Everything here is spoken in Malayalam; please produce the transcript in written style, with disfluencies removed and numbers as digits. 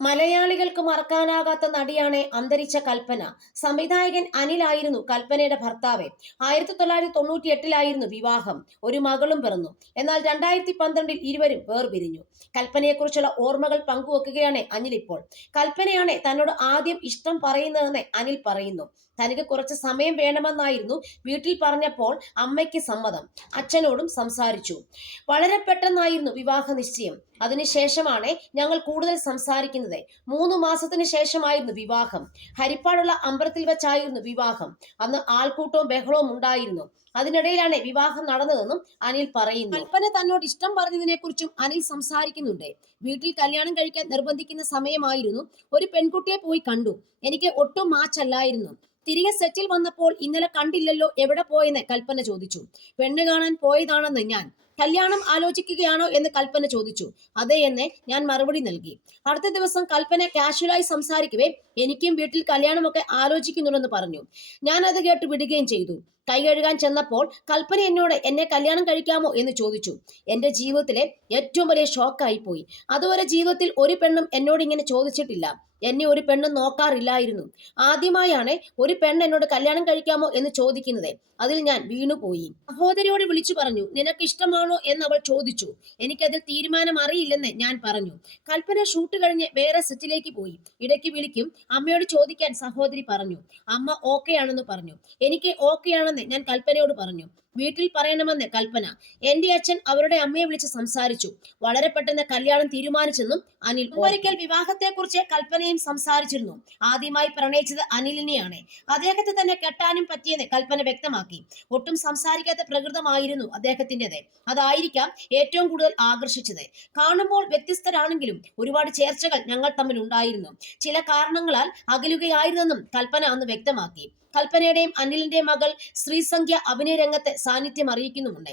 മലയാളികൾക്ക് മറക്കാനാകാത്ത നടിയാണ് അന്തരിച്ച കൽപ്പന. സംവിധായകൻ അനിലായിരുന്നു കൽപ്പനയുടെ ഭർത്താവ്. 1998-ലായിരുന്നു വിവാഹം. ഒരു മകളും പിറന്നു. എന്നാൽ 2012-ൽ ഇരുവരും വേർപിരിഞ്ഞു. കൽപ്പനയെക്കുറിച്ചുള്ള ഓർമ്മകൾ പങ്കുവെക്കുകയാണ് അനിൽ ഇപ്പോൾ. കൽപ്പനയാണ് തന്നോട് ആദ്യം ഇഷ്ടം പറയുന്നതെന്ന് അനിൽ പറയുന്നു. തനിക്ക് കുറച്ച് സമയം വേണമെന്നായിരുന്നു വീട്ടിൽ പറഞ്ഞപ്പോൾ അമ്മയ്ക്ക് സമ്മതം. അച്ഛനോടും സംസാരിച്ചു. വളരെ പെട്ടെന്നായിരുന്നു വിവാഹ നിശ്ചയം. അതിനുശേഷമാണ് ഞങ്ങൾ കൂടുതൽ സംസാരിക്കുന്നത്. 3 മാസത്തിന് ശേഷമായിരുന്നു വിവാഹം. ഹരിപ്പാടുള്ള അമ്പലത്തിൽ വെച്ചായിരുന്നു വിവാഹം. അന്ന് ആൾക്കൂട്ടവും ബഹളവും ഉണ്ടായിരുന്നു. അതിനിടയിലാണ് വിവാഹം നടന്നതെന്നും അനിൽ പറയുന്നു. കൽപ്പന തന്നോട് ഇഷ്ടം പറഞ്ഞതിനെ കുറിച്ചും അനിൽ സംസാരിക്കുന്നുണ്ട്. വീട്ടിൽ കല്യാണം കഴിക്കാൻ നിർബന്ധിക്കുന്ന സമയമായിരുന്നു. ഒരു പെൺകുട്ടിയെ പോയി കണ്ടു. എനിക്ക് ഒട്ടും മാച്ചല്ലായിരുന്നു. തിരികെ സെറ്റിൽ വന്നപ്പോൾ ഇന്നലെ കണ്ടില്ലല്ലോ, എവിടെ പോയെന്ന് കൽപ്പന ചോദിച്ചു. പെണ്ണ് കാണാൻ പോയതാണെന്ന് ഞാൻ. കല്യാണം ആലോചിക്കുകയാണോ എന്ന് കൽപ്പന ചോദിച്ചു. അതെ എന്ന് ഞാൻ മറുപടി നൽകി. അടുത്ത ദിവസം കൽപ്പന കാഷ്വലായി സംസാരിക്കവേ എനിക്കും വീട്ടിൽ കല്യാണമൊക്കെ ആലോചിക്കുന്നുണ്ടെന്ന് പറഞ്ഞു. ഞാൻ അത് കേട്ട് വിടുകയും ചെയ്തു. കൈ കഴുകാൻ ചെന്നപ്പോൾ കൽപ്പന എന്നോട് എന്നെ കല്യാണം കഴിക്കാമോ എന്ന് ചോദിച്ചു. എന്റെ ജീവിതത്തിലെ ഏറ്റവും വലിയ ഷോക്കായി പോയി. അതുവരെ ജീവിതത്തിൽ ഒരു പെണ്ണും എന്നോട് ഇങ്ങനെ ചോദിച്ചിട്ടില്ല. എന്നെ ഒരു പെണ്ണും നോക്കാറില്ലായിരുന്നു. ആദ്യമായാണ് ഒരു പെണ്ണ് എന്നോട് കല്യാണം കഴിക്കാമോ എന്ന് ചോദിക്കുന്നത്. അതിൽ ഞാൻ വീണുപോയി. സഹോദരിയോട് വിളിച്ചു പറഞ്ഞു, നിനക്ക് ഇഷ്ടമാണോ എന്ന് അവൾ ചോദിച്ചു. എനിക്കതിൽ തീരുമാനം അറിയില്ലെന്ന് ഞാൻ പറഞ്ഞു. കൽപ്പന ഷൂട്ട് കഴിഞ്ഞ് വേറെ സെറ്റിലേക്ക് പോയി. ഇടയ്ക്ക് വിളിക്കും. അമ്മയോട് ചോദിക്കാൻ സഹോദരി പറഞ്ഞു. അമ്മ ഓക്കെ ആണെന്ന് പറഞ്ഞു. എനിക്ക് ഓക്കെ ആണെന്ന് ഞാൻ കൽപ്പനയോട് പറഞ്ഞു. വീട്ടിൽ പറയണമെന്ന് കൽപ്പന. എന്റെ അച്ഛൻ അവരുടെ അമ്മയെ വിളിച്ച് സംസാരിച്ചു. വളരെ പെട്ടെന്ന് കല്യാണം തീരുമാനിച്ചെന്നും അനിൽ. ഒരിക്കൽ വിവാഹത്തെക്കുറിച്ച് കൽപ്പനയും സംസാരിച്ചിരുന്നു. ആദ്യമായി പ്രണയിച്ചത് അനിലിനെയാണ്. അദ്ദേഹത്തെ തന്നെ കെട്ടാനും പറ്റിയെന്ന് കൽപ്പന വ്യക്തമാക്കി. ഒട്ടും സംസാരിക്കാത്ത പ്രകൃതമായിരുന്നു അദ്ദേഹത്തിൻ്റെത്. അതായിരിക്കാം ഏറ്റവും കൂടുതൽ ആകർഷിച്ചത്. കാണുമ്പോൾ വ്യത്യസ്തരാണെങ്കിലും ഒരുപാട് ചേർച്ചകൾ ഞങ്ങൾ തമ്മിൽ ഉണ്ടായിരുന്നു. ചില കാരണങ്ങളാൽ അകലുകയായിരുന്നെന്നും കൽപ്പന അന്ന് വ്യക്തമാക്കി. കൽപ്പനയുടെയും അനിലിന്റെയും മകൾ ശ്രീസന്ധ്യ അഭിനയ രംഗത്ത് സാന്നിധ്യം അറിയിക്കുന്നുമുണ്ട്.